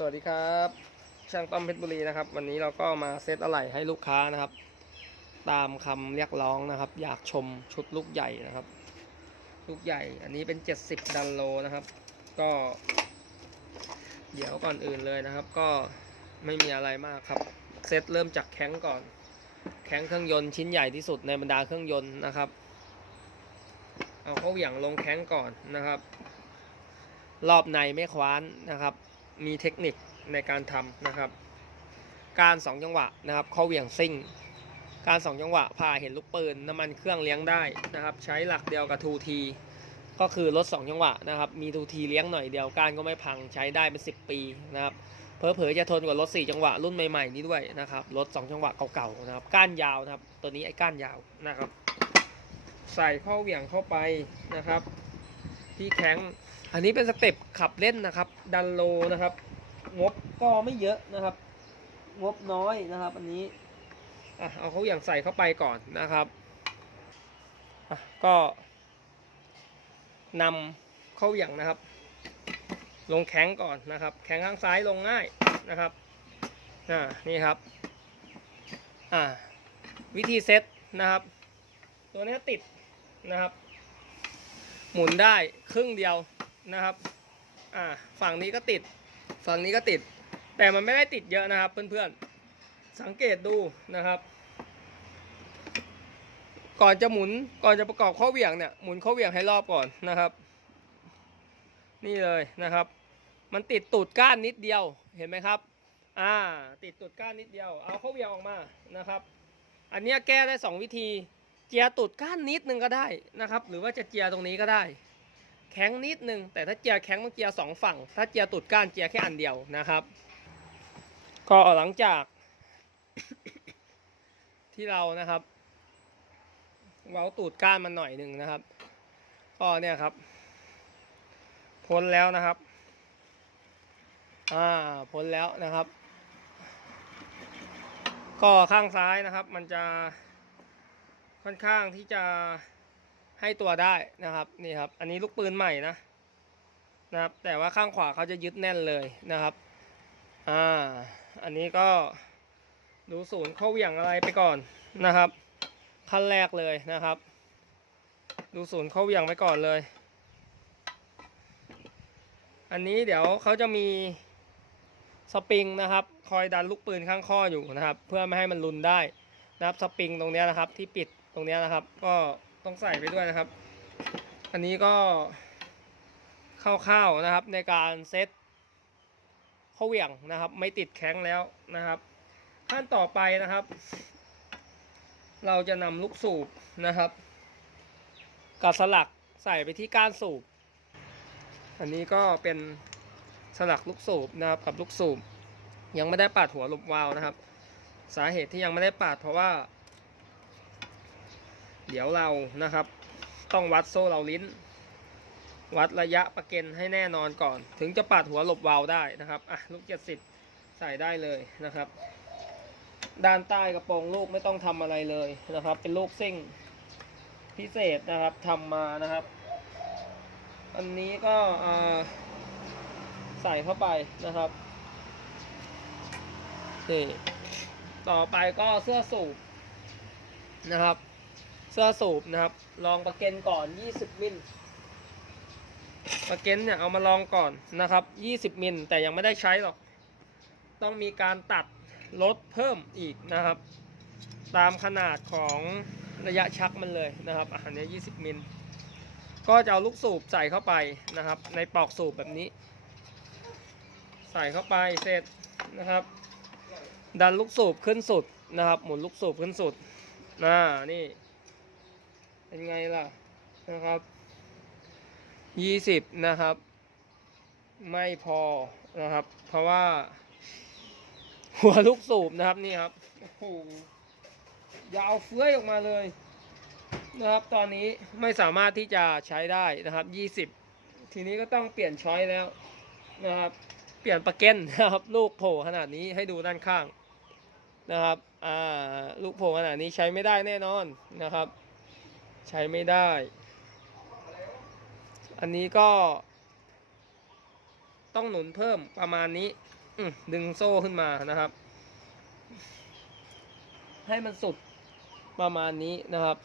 สวัสดีครับ ช่างต้อมเพชรบุรีนะครับ วันนี้เราก็มาเซตอะไหล่ให้ลูกค้านะครับ ตามคำเรียกร้องนะครับ อยากชมชุดลูกใหญ่นะครับ ลูกใหญ่อันนี้เป็น 70 ดันโลนะครับ ก็ เดี๋ยวก่อนอื่นเลยนะครับ ก็ไม่มีอะไรมากครับเซตเริ่มจากแข้งก่อน แข้งเครื่องยนต์ชิ้นใหญ่ที่สุดในบรรดาเครื่องยนต์นะครับ เอาเข้าเหวี่ยงลงแข้งก่อนนะครับ รอบในไม่คว้านนะครับ มีเทคนิคในการทำนะครับ การสองจังหวะนะครับเข้าเหวี่ยงซิ่ง การสองจังหวะพาเห็นลูกปืนน้ำมันเครื่องเลี้ยงได้นะครับ ใช้หลักเดียวกับทูทีก็คือรถสองจังหวะนะครับมีทูทีเลี้ยงหน่อยเดียวการก็ไม่พังใช้ได้เป็น 10 ปีนะครับเพอเพอจะทนกว่ารถ 4 จังหวะรุ่นใหม่ๆนี้ด้วยนะครับรถ 2 จังหวะเก่าๆนะครับก้านยาวนะครับตัวนี้ไอ้ก้านยาวนะครับ ใส่เข้าเหวี่ยงเข้าไปนะครับ ที่แข้งอันนี้เป็นสเต็ปขับเล่นนะครับ ดันโลนะครับ งบก็ไม่เยอะนะครับ งบน้อยนะครับ อันนี้อะเอาเขาอย่างใส่เข้าไปก่อนนะครับอะก็นำเข้าอย่างนะครับ ลงแข้งก่อนนะครับ แข้งข้างซ้ายลงง่ายนะครับอ่านี่ครับอ่าวิธีเซตนะครับ ตัวนี้ติดนะครับ หมุนได้ครึ่งเดียวนะครับอ่าฝั่งนี้ก็ติด ฝั่งนี้ก็ติด แต่มันไม่ได้ติดเยอะนะครับ เพื่อนๆ สังเกตดูนะครับ ก่อนจะหมุนก่อนจะประกอบข้อเหวี่ยงเนี่ยหมุนข้อเหวี่ยงให้รอบก่อนนะครับ นี่เลยนะครับ มันติดตูดก้านนิดเดียวเห็นไหมครับอ่าติดตูดก้านนิดเดียว เอาข้อเหวี่ยงออกมานะครับ อันนี้แก้ได้สองวิธี เจียตูดก้านนิดนึงก็ได้นะครับ หรือว่าจะเจียตรงนี้ก็ได้ แข็งนิดนึง แต่ถ้าเจียแข็งต้องเจียสองฝั่ง ถ้าเจียตูดก้านเจียแค่อันเดียวนะครับ ก็หลังจาก ที่เรานะครับ เว้าตูดก้านมันหน่อยหนึ่งนะครับ ก็เนี่ยครับ พ้นแล้วนะครับ อ่าพ้นแล้วนะครับ ก็ข้างซ้ายนะครับ มันจะ ค่อนข้างที่จะให้ตัวได้นะครับนี่ครับ อันนี้ลูกปืนใหม่นะนะครับ แต่ว่าข้างขวาเขาจะยึดแน่นเลยนะครับอ่าอันนี้ก็ดูศูนย์เข้าเหวี่ยงอะไรไปก่อนนะครับขั้นแรกเลยนะครับ ดูศูนย์เข้าเหวี่ยงไปก่อนเลย อันนี้เดี๋ยวเขาจะมีสปริงนะครับ คอยดันลูกปืนข้างข้ออยู่นะครับ เพื่อไม่ให้มันรุนได้นะครับสปริงตรงนี้นะครับที่ปิด ตรงนี้นะครับ ก็ต้องใส่ไปด้วยนะครับ อันนี้ก็คร่าวๆนะครับในการเซตเข้าเหวี่ยงนะครับ ไม่ติดแข้งแล้วนะครับ ขั้นต่อไปนะครับ เราจะนำลูกสูบนะครับกับสลักใส่ไปที่ก้านสูบ อันนี้ก็เป็นสลักลูกสูบนะครับกับลูกสูบ ยังไม่ได้ปาดหัวลบวาล์วนะครับ สาเหตุที่ยังไม่ได้ปาดเพราะว่า เดี๋ยวเรานะครับ ต้องวัดโซ่เราลิ้น วัดระยะประเก็นให้แน่นอนก่อน ถึงจะปาดหัวหลบวาวได้นะครับอะลูกเจ็ดสิบใส่ได้เลยนะครับ ด้านใต้กระโปรงลูกไม่ต้องทำอะไรเลยนะครับ เป็นลูกซิ่งพิเศษนะครับทำมานะครับ อันนี้ก็ใส่เข้าไปนะครับนี่ต่อไปก็เสื้อสูบนะครับ สื้อสูบนะครับ ลองประเก็นก่อน 20 มิลประเก็นเนี่ยเอามาลองก่อนนะครับ 20 มิลแต่ยังไม่ได้ใช้หรอก ต้องมีการตัดลดเพิ่มอีกนะครับ ตามขนาดของระยะชักมันเลยนะครับอาหารเนี้ 20 มิลก็จะเอาลูกสูบใส่เข้าไปนะครับ ในปลอกสูบแบบนี้ ใส่เข้าไปเสร็จนะครับ ดันลูกสูบขึ้นสุดนะครับ หมุนลูกสูบขึ้นสุดน่านี่ เป็นไงล่ะนะครับยี่สิบนะครับ ไม่พอนะครับ เพราะว่า หัวลูกสูบนะครับนี่ครับโอ้โหยาวเฟื้อยออกมาเลยนะครับ ตอนนี้ไม่สามารถที่จะใช้ได้นะครับยี่สิบทีนี้ก็ต้องเปลี่ยนช้อยแล้วนะครับ เปลี่ยนปะเก็นนะครับ ลูกโผล่ขนาดนี้ให้ดูด้านข้างนะครับ อ่า ลูกโป่ขนาดนี้ใช้ไม่ได้แน่นอนนะครับ ใช้ไม่ได้ อันนี้ก็ ต้องหนุนเพิ่มประมาณนี้ดึงโซ่ขึ้นมานะครับ ให้มันสุดประมาณนี้นะครับ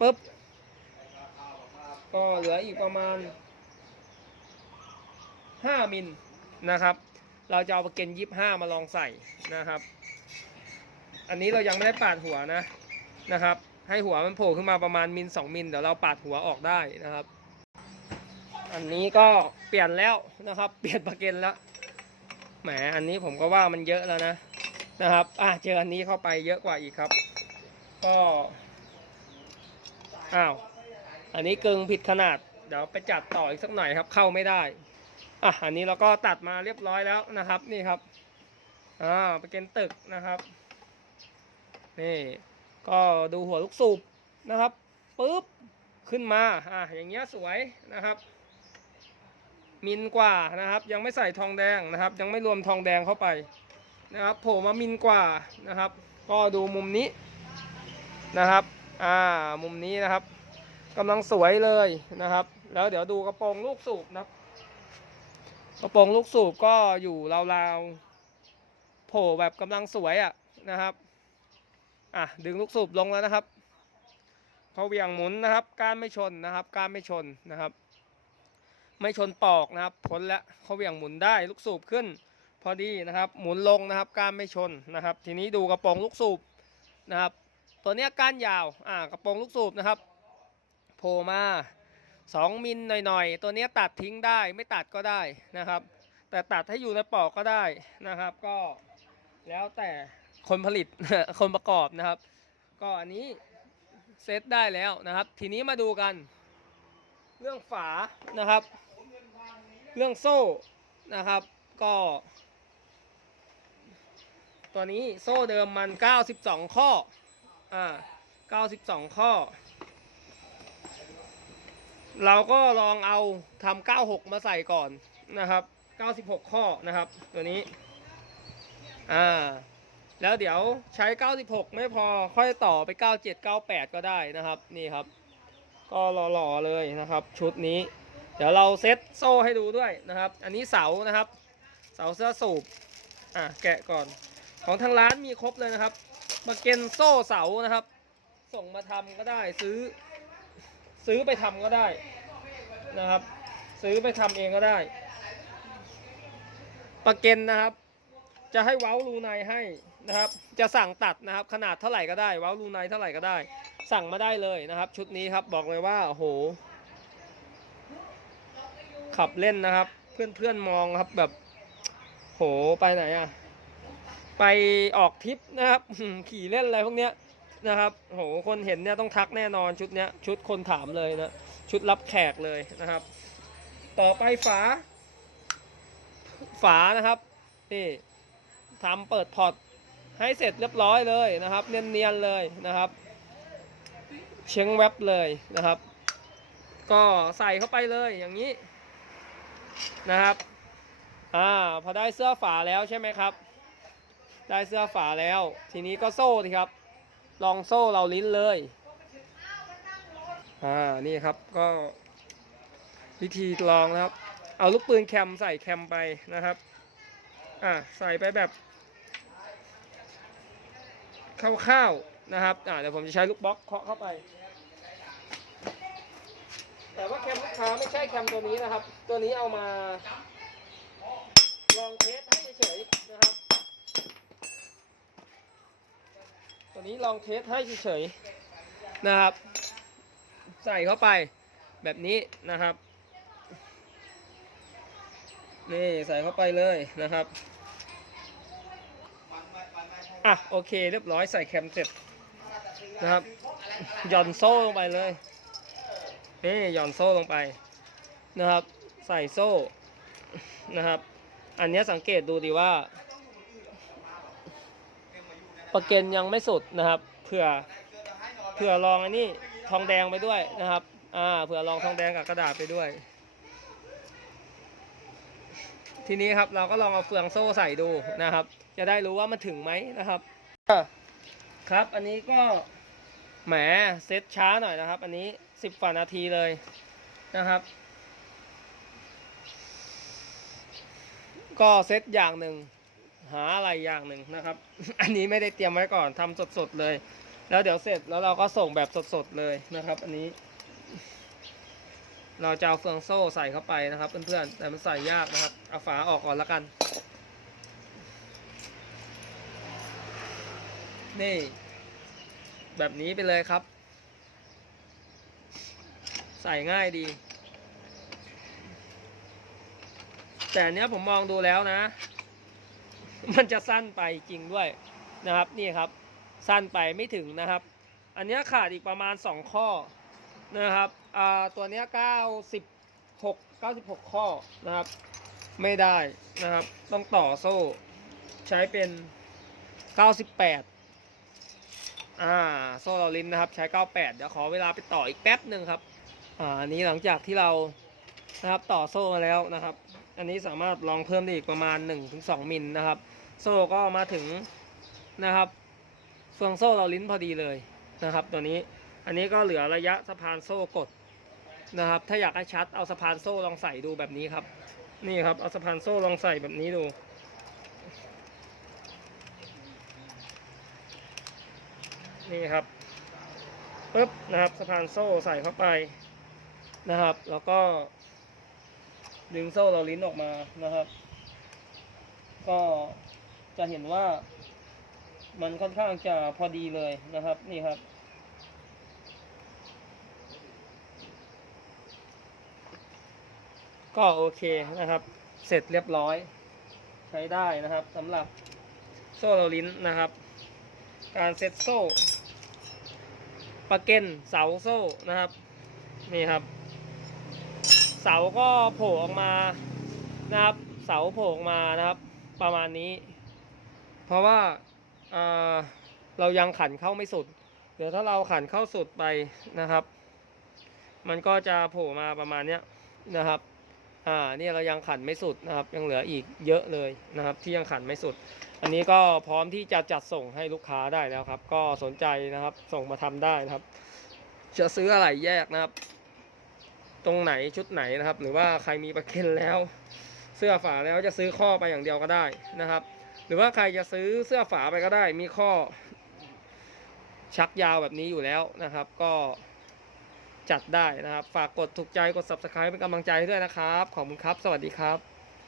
ปุ๊บ ก็เหลืออีกประมาณ5มิลนะครับ เราจะเอาประเก็นยี่ห้ามาลองใส่นะครับ อันนี้เรายังไม่ได้ปาดหัวนะนะครับ ให้หัวมันโผล่ขึ้นมาประมาณมิลสองมิลเดี๋ยวเราปาดหัวออกได้นะครับ อันนี้ก็เปลี่ยนแล้วนะครับ เปลี่ยนประเก็นแล้วแหมอันนี้ผมก็ว่ามันเยอะแล้วนะนะครับอะเจออันนี้เข้าไปเยอะกว่าอีกครับ ก็อ้าวอันนี้กึงผิดขนาดเดี๋ยวไปจัดต่ออีกสักหน่อยครับ เข้าไม่ได้อะอันนี้เราก็ตัดมาเรียบร้อยแล้วนะครับ นี่ครับอ่าประเก็นตึกนะครับนี่ ก็ดูหัวลูกสูบนะครับปุ๊บขึ้นมาอะอย่างเงี้ยสวยนะครับ มินกว่านะครับ ยังไม่ใส่ทองแดงนะครับ ยังไม่รวมทองแดงเข้าไปนะครับโผล่มามินกว่านะครับ ก็ดูมุมนี้นะครับอ่ามุมนี้นะครับกำลังสวยเลยนะครับ แล้วเดี๋ยวดูกระโปรงลูกสูบนะครับ กระโปรงลูกสูบก็อยู่ราวๆโผล่แบบกำลังสวยอะนะครับ อะดึงลูกสูบลงแล้วนะครับเขาเวียงหมุนนะครับการไม่ชนนะครับการไม่ชนนะครับ ไม่ชนปอกนะครับพ้นแล้วเขาเวียงหมุนได้ลูกสูบขึ้น พอดีนะครับ หมุนลงนะครับการไม่ชนนะครับ ทีนี้ดูกระโปรงลูกสูบนะครับ ตัวเนี้ยก้านยาวอ่ากระโปรงลูกสูบนะครับโผล่มา2มิลหน่อยๆ ตัวเนี้ยตัดทิ้งได้ไม่ตัดก็ได้นะครับ แต่ตัดให้อยู่ในปอกก็ได้นะครับ ก็แล้วแต่ คนผลิตคนประกอบนะครับ ก็อันนี้เซตได้แล้วนะครับ ทีนี้มาดูกัน เรื่องฝานะครับ เรื่องโซ่นะครับ ก็ ตัวนี้โซ่เดิมมัน 92 ข้ออ่า92 ข้อ เราก็ลองเอาทำ96 มาใส่ก่อนนะครับ 96 ข้อนะครับ ตัวนี้อ่า แล้วเดี๋ยวใช้ 96 ไม่พอค่อยต่อไป 97 98 ก็ได้นะครับ นี่ครับ ก็หล่อๆเลยนะครับ ชุดนี้ เดี๋ยวเราเซ็ตโซ่ให้ดูด้วยนะครับ อันนี้เสานะครับ เสาเสื้อสูบอะแกะก่อน ของทางร้านมีครบเลยนะครับ มาเก็นโซ่เสานะครับ ส่งมาทำก็ได้ซื้อ ซื้อไปทำก็ได้นะครับ ซื้อไปทำเองก็ได้ประเก็นนะครับ จะให้เว้ารูในให้ นะครับ จะสั่งตัดนะครับ ขนาดเท่าไหร่ก็ได้ว้ารูในเท่าไหร่ก็ได้ สั่งมาได้เลยนะครับ ชุดนี้ครับบอกเลยว่าโอ้โห ขับเล่นนะครับ เพื่อนเพื่อนๆมองครับแบบโหไปไหนอะไปออกทริปนะครับ ขี่เล่นอะไรพวกเนี้ยนะครับโหคนเห็นเนี่ยต้องทักแน่นอนชุดเนี้ยชุดคนถามเลยนะชุดรับแขกเลยนะครับ ต่อไปฝา ฝานะครับนี่ทำเปิดพอร์ต ให้เสร็จเรียบร้อยเลยนะครับ เนียนๆเลยนะครับ เชียงแว็บเลยนะครับ ก็ใส่เข้าไปเลยอย่างนี้นะครับอ่าพอได้เสื้อฝาแล้วใช่ไหมครับ ได้เสื้อฝาแล้ว ทีนี้ก็โซ่ทีครับ ลองโซ่เราลิ้นเลยอ่านี่ครับก็วิธีลองนะครับ เอาลูกปืนแคมใส่แคมไปนะครับ อ่าใส่ไปแบบ คร่าวๆนะครับอ่าเดี๋ยวผมจะใช้ลูกบล็อกเคาะเข้าไป แต่ว่าแคมลูกค้าไม่ใช่แคมตัวนี้นะครับ ตัวนี้เอามาลองเทสให้เฉยๆนะครับ ตัวนี้ลองเทสให้เฉยๆนะครับ ใส่เข้าไปแบบนี้นะครับนี่ใส่เข้าไปเลยนะครับ อะโอเค เรียบร้อยใส่แคมเสร็จนะครับหย่อนโซ่ลงไปเลยนี่หย่อนโซ่ลงไปนะครับ ใส่โซ่นะครับ อันนี้สังเกตดูดีว่า ประเก็นยังไม่สุดนะครับเผื่อเผื่อลองอันนี้ทองแดงไปด้วยนะครับอ่าเผื่อลองทองแดงกับกระดาษไปด้วย ทีนี้ครับเราก็ลองเอาเฟืองโซ่ใส่ดูนะครับ จะได้รู้ว่ามันถึงไหมนะครับอะครับ อันนี้ก็แหมเซตช้าหน่อยนะครับ อันนี้สิบฝ่านาทีเลยนะครับ ก็เซตอย่างหนึ่งหาอะไรอย่างหนึ่งนะครับ อันนี้ไม่ได้เตรียมไว้ก่อนทำสดๆเลย แล้วเดี๋ยวเสร็จแล้วเราก็ส่งแบบสดๆเลยนะครับ อันนี้ เราจะเอาเฟืองโซ่ใส่เข้าไปนะครับเพื่อนๆแต่มันใส่ยากนะครับเอาฝาออกก่อนล้วกัน นี่ แบบนี้ไปเลยครับ ใส่ง่ายดี แต่เนี้ยผมมองดูแล้วนะ มันจะสั้นไปจริงด้วยนะครับ นี่ครับ สั้นไปไม่ถึงนะครับ อันเนี้ยขาดอีกประมาณ 2 ข้อนะครับอ่าตัวเนี้ย96 96ข้อนะครับ ไม่ได้นะครับ ต้องต่อโซ่ ใช้เป็น98 อ่าโซ่เราลิ้นนะครับ ใช้ 98 เดี๋ยวขอเวลาไปต่ออีกแป๊บหนึ่งครับ อ่านนี้หลังจากที่เรานะครับต่อโซ่มาแล้วนะครับ อันนี้สามารถลองเพิ่มได้อีกประมาณ 1-2 มิลนะครับ โซ่ก็มาถึงนะครับเฟืองโซ่เราลิ้นพอดีเลยนะครับ ตัวนี้อันนี้ก็เหลือระยะสะพานโซ่กดนะครับ ถ้าอยากให้ชัดเอาสะพานโซ่ลองใส่ดูแบบนี้ครับ นี่ครับเอาสะพานโซ่ลองใส่แบบนี้ดู นี่ครับปึ๊บนะครับสะพานโซ่ใส่เข้าไปนะครับ แล้วก็ดึงโซ่เราลิ้นออกมานะครับ ก็จะเห็นว่ามันค่อนข้างจะพอดีเลยนะครับนี่ครับ ก็โอเคนะครับ เสร็จเรียบร้อยใช้ได้นะครับสำหรับโซ่เราลิ้นนะครับ การเซ็ตโซ่ ปะเก็นเสาโซ่นะครับ นี่ครับ เสาก็โผล่ออกมานะครับ เสาโผล่ออกมานะครับ ประมาณนี้ เพราะว่าเออเรายังขันเข้าไม่สุด เดี๋ยวถ้าเราขันเข้าสุดไปนะครับ มันก็จะโผล่มาประมาณเนี้ยนะครับอ่าเนี่ยเรายังขันไม่สุดนะครับ ยังเหลืออีกเยอะเลยนะครับ ที่ยังขันไม่สุด อันนี้ก็พร้อมที่จะจัดส่งให้ลูกค้าได้แล้วครับ ก็สนใจนะครับ ส่งมาทำได้นะครับ จะซื้ออะไรแยกนะครับ ตรงไหนชุดไหนนะครับ หรือว่าใครมีประเคนแล้ว เสื้อฝาแล้วจะซื้อข้อไปอย่างเดียวก็ได้นะครับ หรือว่าใครจะซื้อเสื้อฝาไปก็ได้ มีข้อ ชักยาวแบบนี้อยู่แล้วนะครับ ก็จัดได้นะครับ ฝากกดถูกใจกด subscribe เป็นกำลังใจด้วยนะครับ ขอบคุณครับ สวัสดีครับ